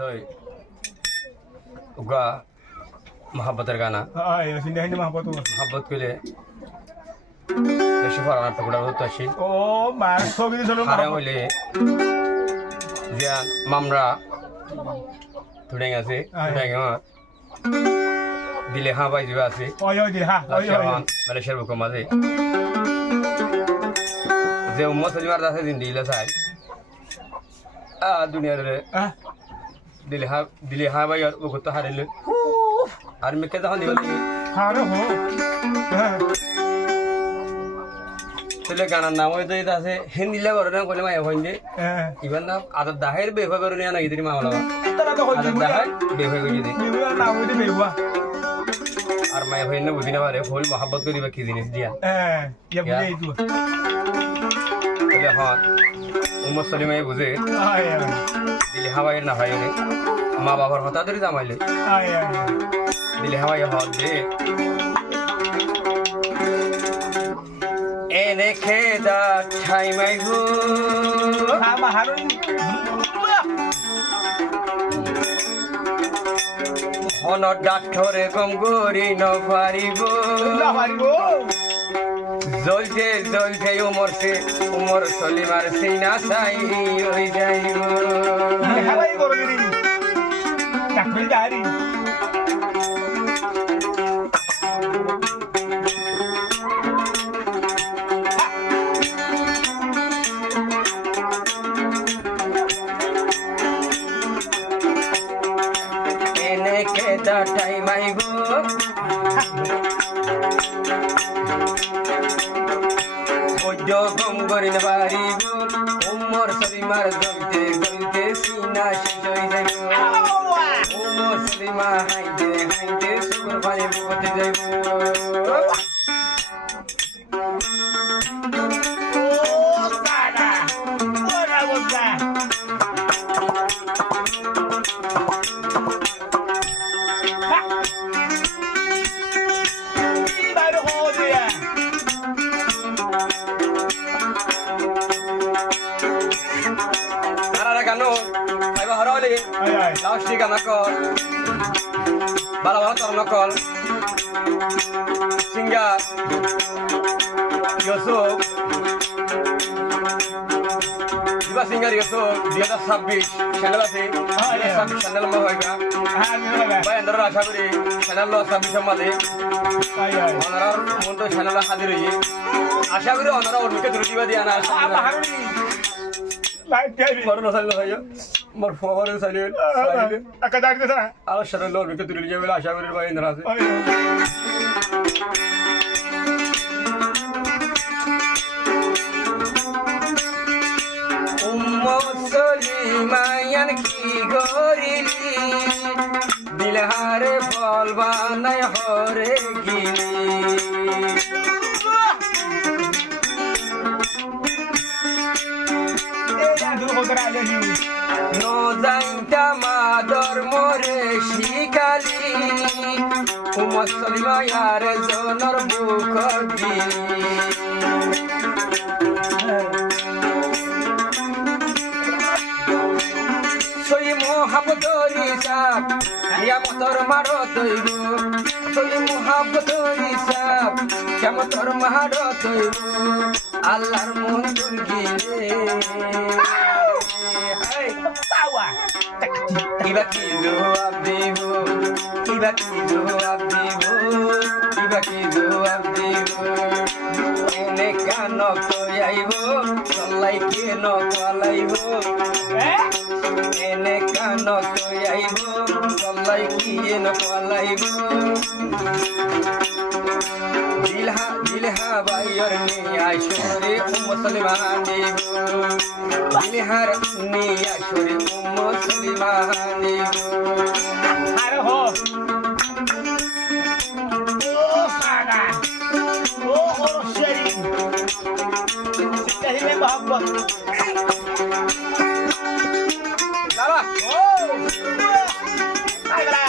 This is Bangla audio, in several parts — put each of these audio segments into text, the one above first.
তো উগা মহাব্বতের গানা মহাব্বত কইলে বেশি ফরানা টুকরা হতো আসি হারে হইলে জিয়ান মামরা ধুডেং আছে ধুডেং দিলে হা বাই দিবা আছে মালয়েশিয়ার বুক মাঝে যে মুসলমান আছে দিন দিলে চাই দুনিয়ার দিলে হা বাই আর বুক তো হারিলে আর মেকে যখন দিলে তাহলে গানার নাম হয়তো এটা আছে হিন্দিলে করে না কইলে মায়া হইন্দে ইবার না আদার দাহের বেফা করে নিয়া না ইদির মামলা আদার দাহের বেফা করে দি আর মায়া হইন না বুঝিনা পারে ফুল মহব্বত করিবা কি জিনিস দিয়া তাহলে হন উম্মত সলিমাই বুঝে দিলে হাওয়াইয়ের না হয় মা বাবার হতা ধরে জামাইলে দিলে হাওয়াই হত দে এনে খেদা ঠাই মাইবো হন ডাক্তরে কম করি নারিব জ্বলছে জ্বলছে উমর সলিমার সিনা চাই হয়ে যাইব কেদা টাইম আইব গম করিন পারিব উমর সলিমার গলতে গলতে সিনা শেষ হয়ে যাইব উমর সলিমা হাইতে হাইতে সুগর পানি বুকতে যাইব লাউস্টি গান নকল ভালো ভালো তোর নকল সিঙ্গার ইউসুফ দিবা সিঙ্গার ইউসুফ 2026 চ্যানেল আছে 2026 চ্যানেল মা হইগা ভাই আমরা আশা করি চ্যানেল 26 মাঝে ওনারা মন তো চ্যানেল হাজির হই আশা করি ওনারা ওর মুখে ধরে দিবা দিয়া না বড় নসাইল ভাইয়া মোর ফোরে সাইলেন আকা দাঁড়িয়ে না আর সারা লোক বিকে তুলে যাবে আশা করি ভাই ইন্দ্র আছে উম্মত সলিমায়ান কি গরিলি দিলহারে ফল বানায় হরে গিলি নজাইটা মাদর মোরে শিকালি উমর সলিমায়ার জনর বুক দিলি সই মোহাম্মদরি সাপ কিয়ামতর মারত হইব সই মোহাম্মদরি সাপ কিয়ামতর মারত হইব আল্লাহর মঞ্জুর গিরে ইবা কি জবাব দিব ইবা কি জবাব দিব ইবা কি জবাব দিব এনে কান কয়াইব চলাই কেন কলাইব এনে কান কয়াইব চলাই কেন কলাইব দিলহা বাইর নিয়া শরে মুসলমান দেব দিলহার নিয়া শরে মুসলমান দেব আরে হো ও সাগা ও ওরশরি সিতাহিলে মোহাম্মদ বাবা ও আইবা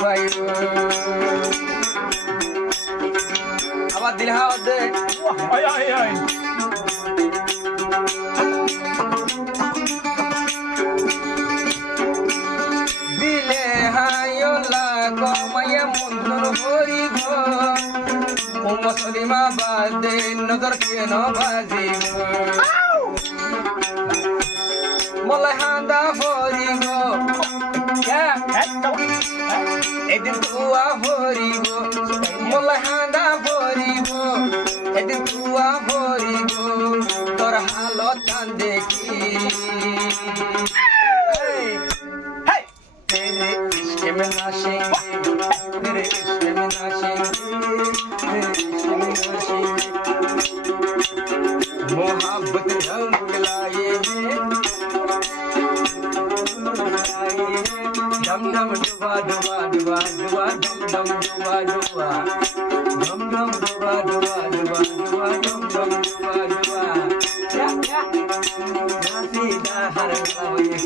পাইব আবার দিল হাওয়াত দে ওই ওই ওই দিলে হায়লা কমাইয়া মন্দর হইব মুসলিমা বাদে নজর কেন বাজিব মলাই হান্দা ভরিব এদিন তুয়া ভরিব মলাই হান্দা ভরিব এদিন তুয়া ভরিব তোর হালত কান দেখি तेरे इश्क में नाचेंगे तेरे इश्क में नाचेंगे तेरे इश्क में नाचेंगे मोहब्बत रंग लाएंगे डम डम डुबा डुबा डुबा डुबा डम डम डुबा डुबा डम डम डुबा डुबा डुबा डुबा डम डम डुबा डुबा नासीदा हर गावे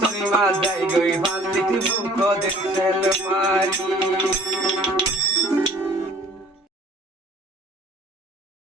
Suri madai goi bandi tu buko de sel mari